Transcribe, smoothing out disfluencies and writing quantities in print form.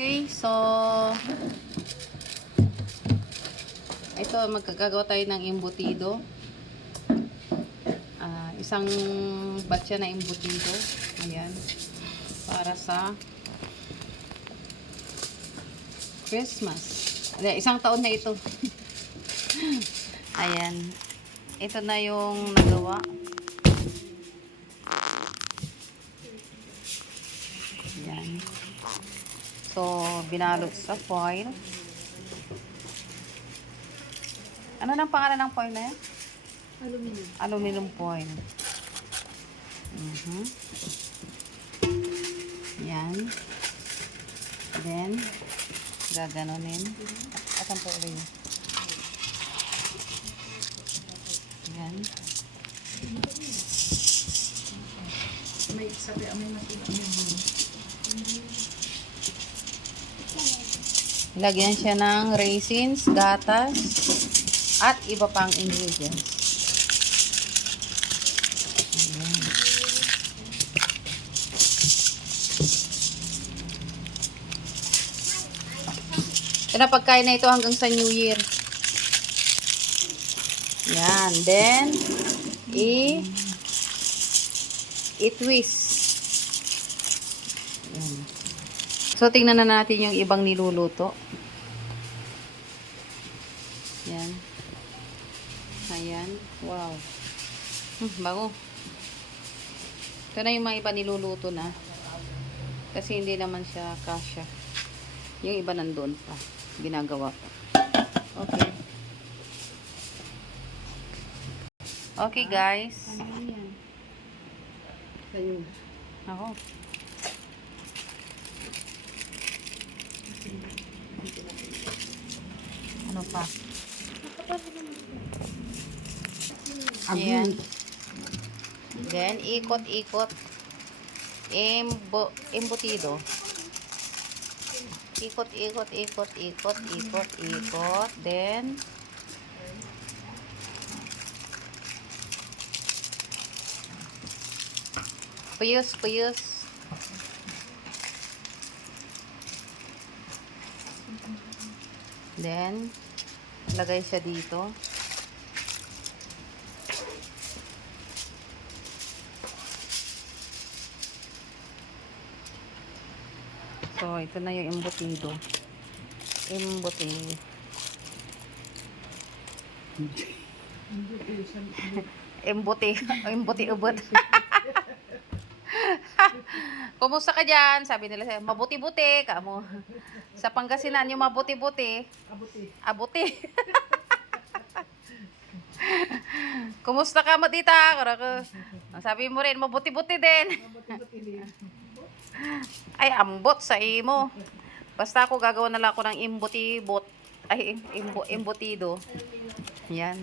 Okay, so ito magkagawa tayo ng embutido. Isang batcha na embutido. Ayan. Para sa Christmas. Isang taon na ito. Ayan. Ito na yung nagawa. Ayan. So, binalot sa foil. Ano nang pangalan ng foil na yan? Aluminum. Aluminum foil. Yan. Then, gaganonin. At ang foil yun. Yan. May sabi, may matulog. Lagyan siya ng raisins, gatas, at iba pang ingredients. Ayan. Ito na pagkain na ito hanggang sa New Year. Yan. Then, i-twist. Yan. So, tingnan na natin yung ibang niluluto. Yan. Ayan. Wow. Bago. Ito na yung mga iba niluluto na. Kasi hindi naman siya kasya. Yung iba nandun pa. Ginagawa pa. Okay. Okay, guys. Ano yan? Sa'yo. Ako. Ano pa? Ayan. Then, ikot-ikot. Embutido. Ikot. Then, puyos. Then, lagay siya dito. So, ito na yung embutido. Embuti-ubot. Kumusta ka dyan? Sabi nila sa'yo, mabuti-buti. Kamo. Sa Pangasinan, yung mabuti-buti. Abuti. Kumusta ka, Matita? Sabi mo rin, mabuti-buti din. Ay, ambot sa imo. Basta ako gagawa na lang ako ng embutido. Yan.